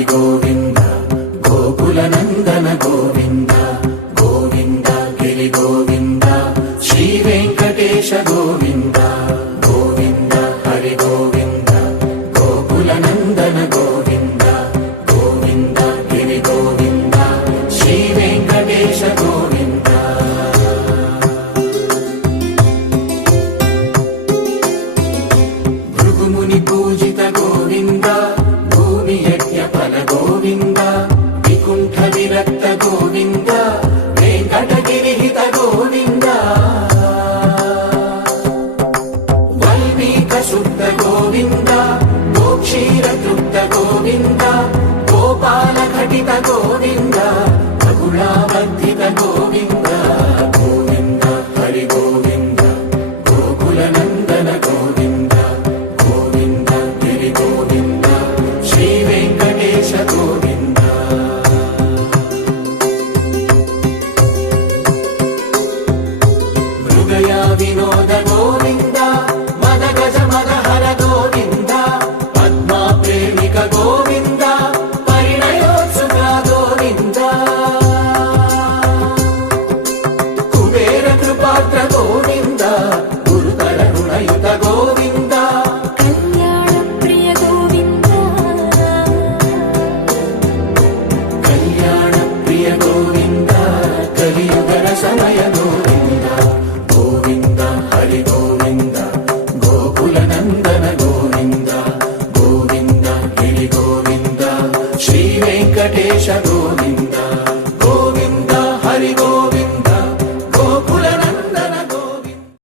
హరి గోవింద గోకుల నందన గోవింద గోవింద గిరి గోవింద శ్రీ వెంకటేశ గోవింద గోవింద హరి గోవింద గోకుల నందన గోవింద గోవింద గిరి గోవింద శ్రీ వెంకటేశ గోవింద భృగుముని పూజిత గోవింద భూమి యజ్ఞ ఫల గోవింద వికుంఠ విరక్త గోవింద వెంకటగిరిహిత గోవింద వల్మీక శుద్ధ గోవింద గోక్షీర తృప్త గోవింద గోపాల ఘటిత గోవింద రఘుళావర్ధిత గోవింద గోవింద హరి గోవింద గోకుల నందన గోవింద గోవింద గిరి గోవింద శ్రీ వెంకటేశ గోవింద మృగయా వినోద గోవింద